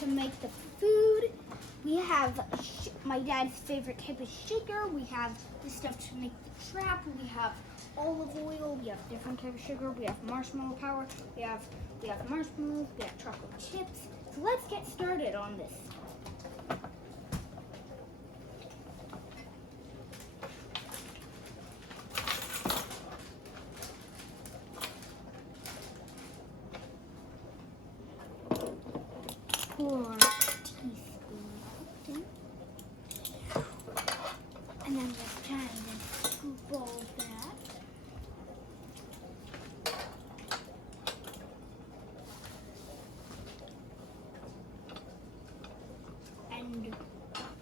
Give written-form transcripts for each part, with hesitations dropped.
to make the food. We have my dad's favorite type of sugar. We have the stuff to make the trap. We have olive oil. We have different type of sugar. We have marshmallow powder. We have marshmallows. We have chocolate chips. So let's get started on this. Pour a teaspoon. And then just kind of scoop all of that. And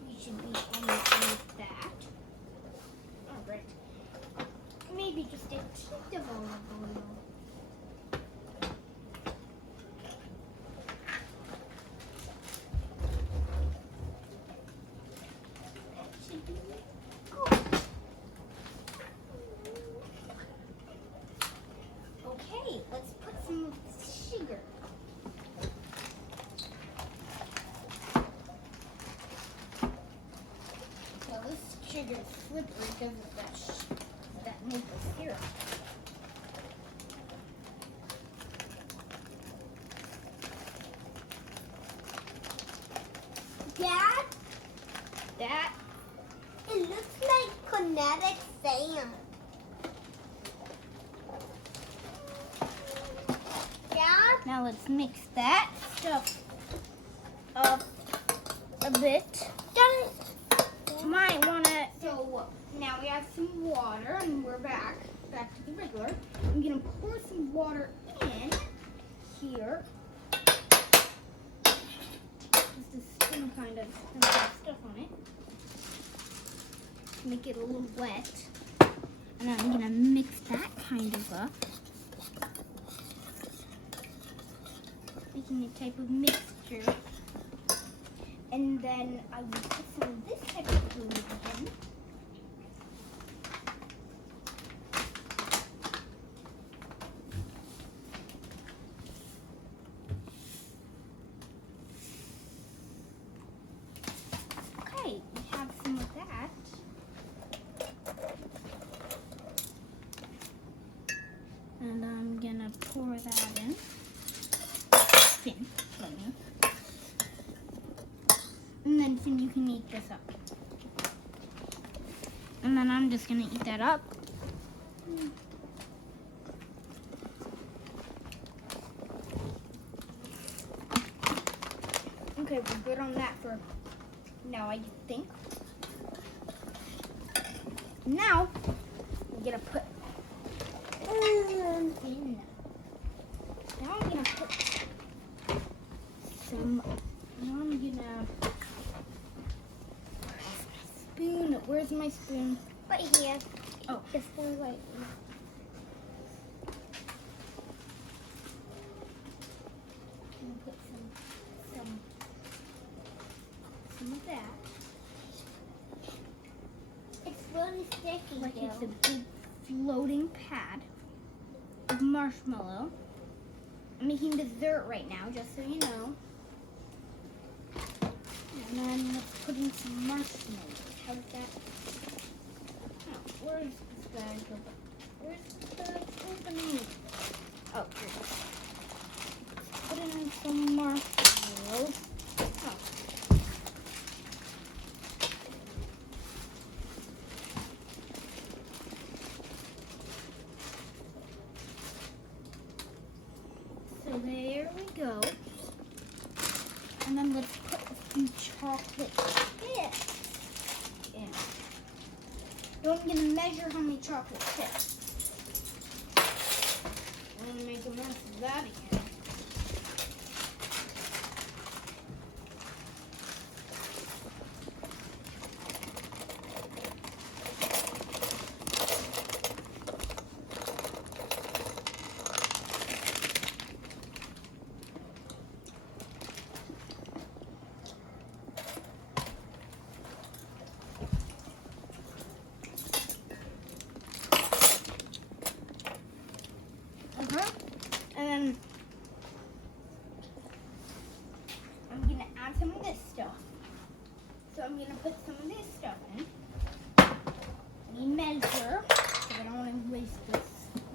we should be almost done with that. Alright. Maybe just a teaspoon of olive oil. Okay, let's put some of the sugar. So this sugar is slippery because of that maple syrup. Dad, That it looks like kinetic sand. Dad, now let's mix that stuff up a bit. Might wanna. So now we have some water, and we're back to the regular. I'm gonna pour some water in here. Just a spoon kind of stuff on it. Make it a little wet, and then I'm gonna mix that kind of up. Making a type of mixture. And then I will put some of this type of food in. Okay, we have some of that. And I'm gonna pour that in. Finn, let me. And then Finn, you can eat this up. And then I'm just gonna eat that up. Okay, we're good on that for now, I think. Now, we're gonna put in. Now I'm gonna put some. Now I'm gonna. Spoon. Where's my spoon? right here. Oh, This one right here. I'm gonna put some of that. It's really sticky. Like it's a Gill. big floating pad of marshmallow. I'm making dessert right now, just so you know. And then let's put in some marshmallows. How's that? Oh, where's this guy? Where's the opening? Oh, here it is. Put in some marshmallows. Oh. So there we go. And then let's put some chocolate chips in. Don't I'm gonna measure how many chocolate chips. I'm gonna make a mess of that again. And then I'm gonna put some of this stuff in. We measure, because I don't want to waste this.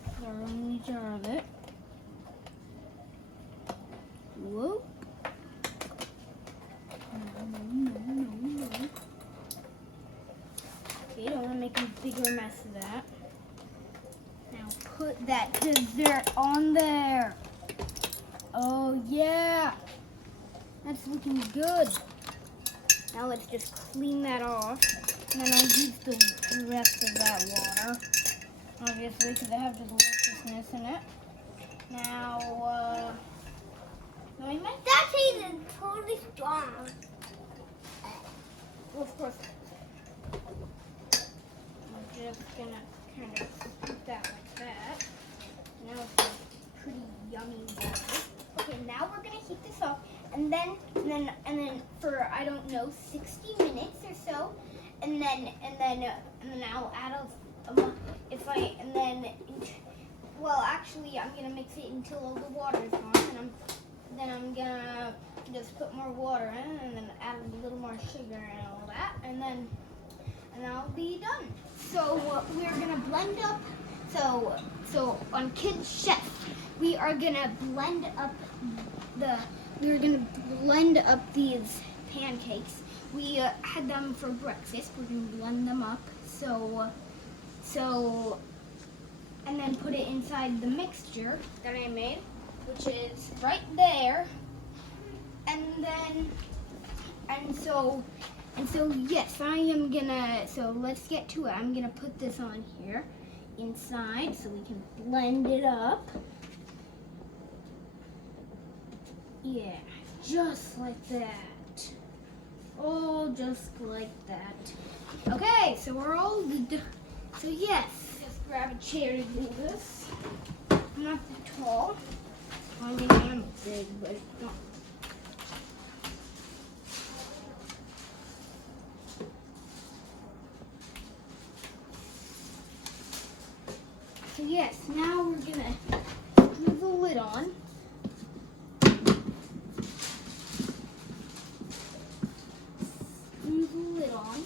So I'm gonna jar of it. Whoa. No. Okay, don't want to make a bigger mess of that. Now put that dessert on there. Oh yeah, that's looking good. Now let's just clean that off. And then I'll use the rest of that water. Obviously, because I have the deliciousness in it. Now, That tastes totally strong. well, of course. I'm just gonna kind of scoop that like that. Now it's a pretty yummy water. Okay, now we're gonna heat this up, and then for I don't know 60 minutes or so, and then I'll add well actually I'm gonna mix it until all the water is gone, and then I'm gonna just put more water in, and then add a little more sugar and all that, and then I'll be done. So we're gonna blend up. So on Kids Chef, we are gonna blend up these pancakes. We had them for breakfast. We're gonna blend them up. So and then put it inside the mixture that I made, which is right there. Yes, I am gonna, so let's get to it. I'm gonna put this on here inside so we can blend it up. Yeah, just like that. Oh, just like that. Okay, so we're all good. So yes, just grab a chair to do this. I'm not that tall. I mean, I'm big, but not. So yes, now we're gonna screw the lid on. Screw the lid on,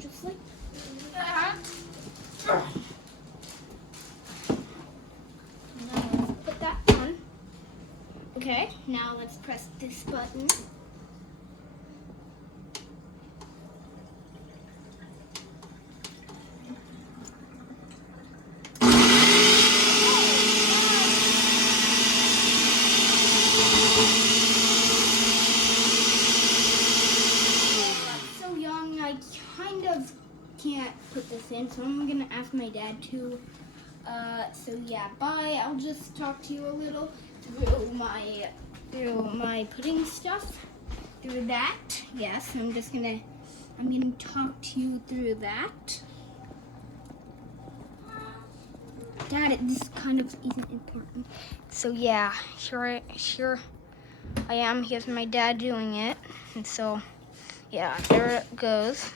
just like that. Now let's put that on. Okay, now let's press this button. Can't put this in, so I'm gonna ask my dad to. So yeah, bye. I'll just talk to you a little through my pudding stuff, through that. Yes, I'm gonna talk to you through that. Dad, this kind of isn't important. So yeah, sure I am. Here's my dad doing it, and so yeah, there it goes.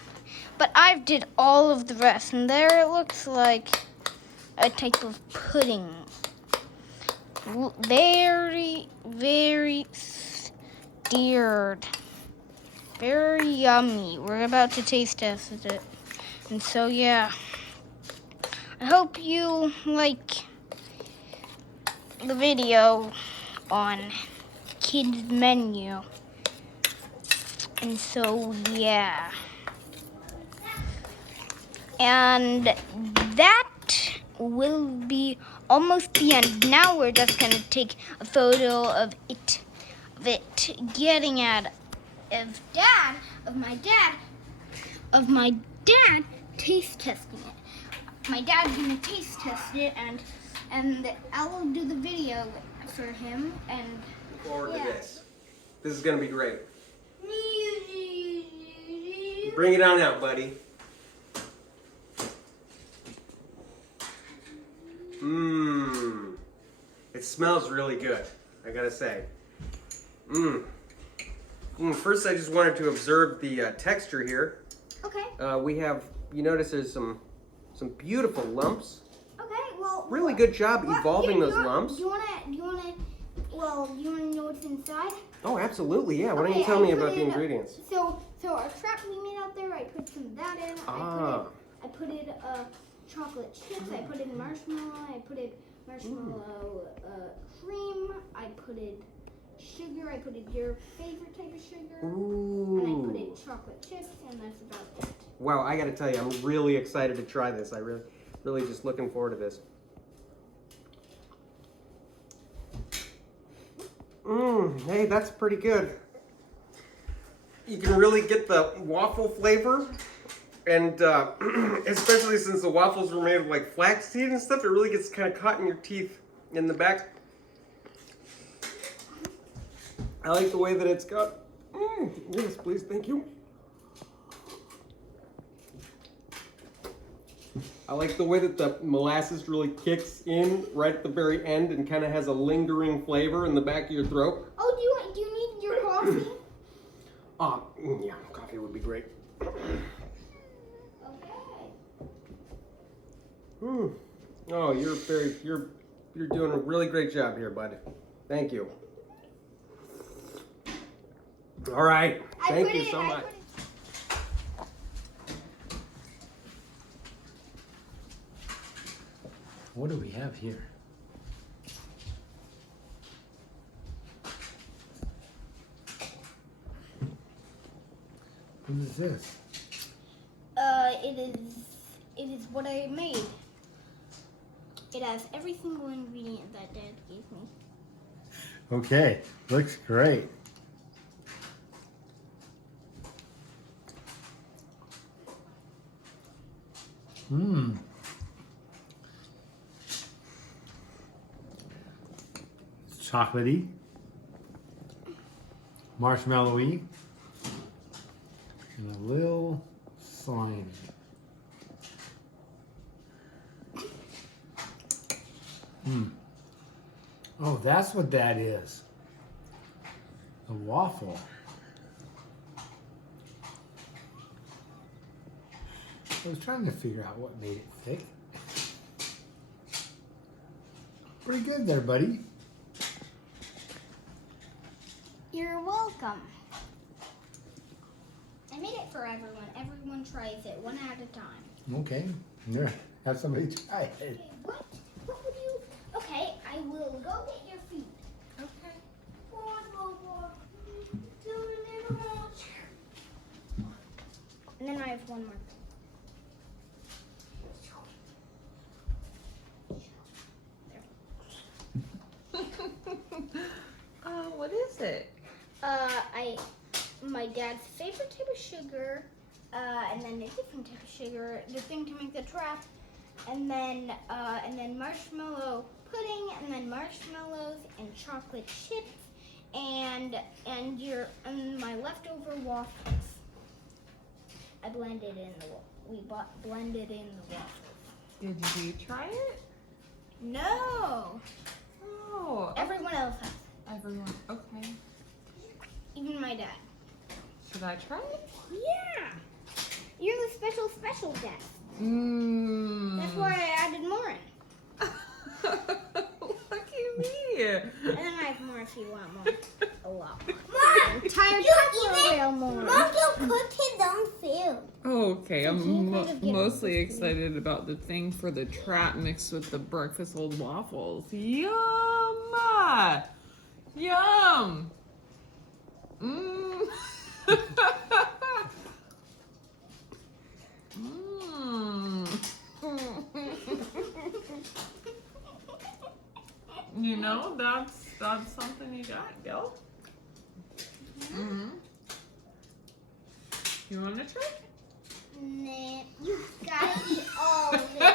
But I did all of the rest, and there it looks like a type of pudding. Very, very steered. Very yummy. We're about to taste test it. And so, yeah. I hope you like the video on Kids Menu. And so, yeah. And that will be almost the end. Now we're just gonna take a photo of it getting out of my dad taste testing it. My dad's gonna taste test it, and I'll do the video for him. And look forward to this. This is gonna be great. Bring it on out, buddy. Mmm. It smells really good, I gotta say. First, I just wanted to observe the texture here. okay. We have, you notice there's some beautiful lumps. Okay. Well. Really good job evolving those lumps. Do you wanna? Well, you want to know what's inside? Oh, absolutely, yeah. Why don't you Okay, tell I me put about the in- ingredients? So our trap we made out there, I put some of that in. Ah. I put in chocolate chips. I put in marshmallow. I put in marshmallow cream. I put in sugar. I put in your favorite type of sugar. Ooh. And I put in chocolate chips, and that's about it. Wow, I gotta tell you, I'm really excited to try this. I really just looking forward to this. Hey, that's pretty good. You can really get the waffle flavor, and especially since the waffles were made of like flaxseed and stuff, it really gets kind of caught in your teeth in the back. I like the way that it's got. Yes, please, thank you. I like the way that the molasses really kicks in right at the very end and kind of has a lingering flavor in the back of your throat. Oh, do you need your coffee? Yeah, coffee would be great. Okay. Oh, you're doing a really great job here, bud. Thank you. All right, thank you so much. What do we have here? What is this? It is what I made. It has every single ingredient that Dad gave me. Okay, looks great. It's chocolatey, marshmallowy, and a little slimy. Oh, that's what that is. A waffle. I was trying to figure out what made it thick. Pretty good there, buddy. You're welcome. I made it for everyone. Everyone tries it one at a time. Okay, here, have somebody try it. Okay, what? What would you? Okay, I will go get your feet. Okay. And then I have one more. What is it? My dad's favorite type of sugar, and then a different type of sugar, the thing to make the trap, and then marshmallow pudding, and then marshmallows and chocolate chips, and my leftover waffles. I blended in blended in the waffles. Did you try it? No, Oh, everyone else has. everyone. Okay. Even my dad. Should I try it? Yeah, you're the special guest. That's Mmm. why I added more in. Look at me. And then I have more if you want more. A lot more. Mom, Entire Tupperware more. Mom, you cook his own food. Okay, So can you I'm kind of get mostly this food? excited about the thing for the trap mixed with the breakfast old waffles. Yum! Yum! Mmm. Mmm. You know, that's something you got, Gill. Mm-hmm. You want to try? Nah, you gotta eat all of it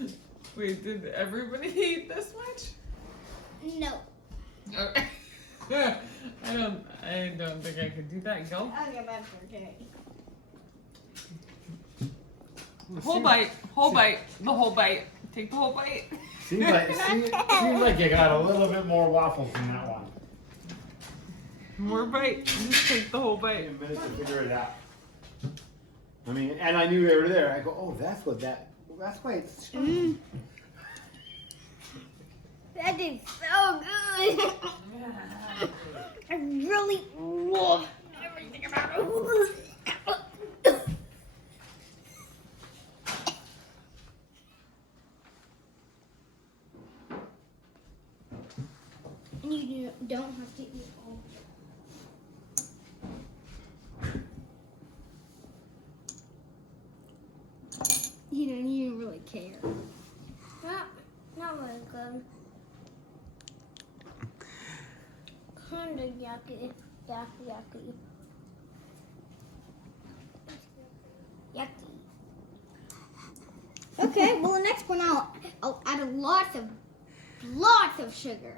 first. Wait, did everybody eat this much? No. Okay. I don't think I could do that. Go. Okay, that's okay. Whole bite. Whole bite. The whole bite. Take the whole bite. Seems like you got a little bit more waffles in that one. More bite. Just take the whole bite. A minute to figure it out. I mean, and I knew they were there. I go, oh, that's why it's. That is so good. I really love everything about it. And you don't have to eat all of it. You don't even really care. Not really good. Kinda yucky. Yucky. Yucky. Okay, well the next one I'll add lots of sugar.